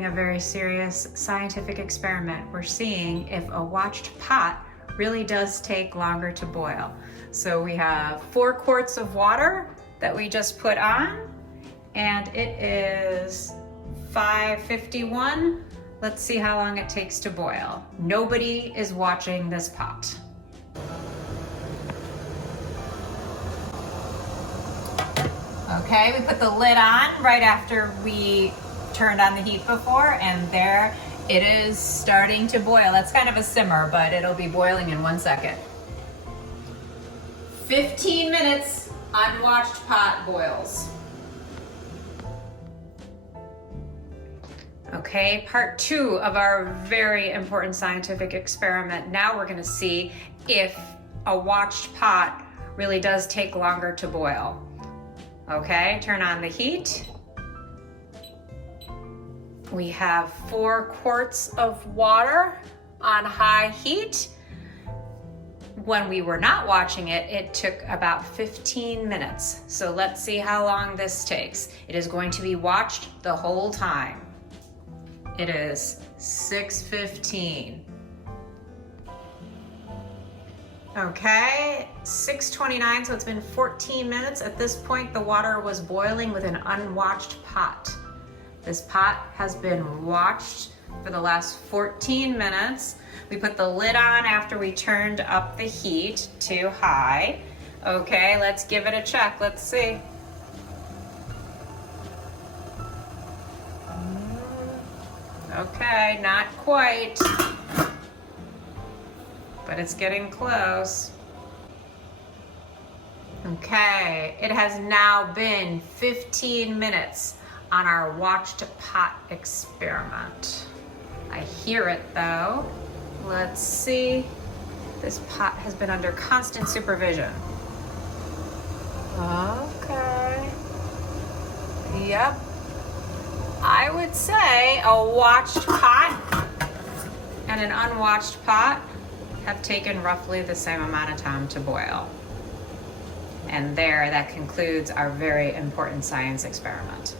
doing a very serious scientific experiment. We're seeing if a watched pot really does take longer to boil. So we have 4 quarts of water that we just put on, and it is 5:51. Let's see how long it takes to boil. Nobody is watching this pot. Okay, we put the lid on right after we turned on the heat before, and there it is starting to boil. That's kind of a simmer, but it'll be boiling in 1 second. 15 minutes, unwatched pot boils. Okay, part 2 of our very important scientific experiment. Now we're gonna see if a watched pot really does take longer to boil. Okay, turn on the heat. We have 4 quarts of water on high heat. When we were not watching it, it took about 15 minutes. So let's see how long this takes. It is going to be watched the whole time. It is 6:15. Okay, 6:29, so it's been 14 minutes. At this point, the water was boiling with an unwatched pot. This pot has been watched for the last 14 minutes. We put the lid on after we turned up the heat to high. Okay, let's give it a check. Let's see. Okay, not quite, but it's getting close. Okay, it has now been 15 minutes on our watched pot experiment. I hear it though. Let's see. This pot has been under constant supervision. Okay. Yep. I would say a watched pot and an unwatched pot have taken roughly the same amount of time to boil. And that concludes our very important science experiment.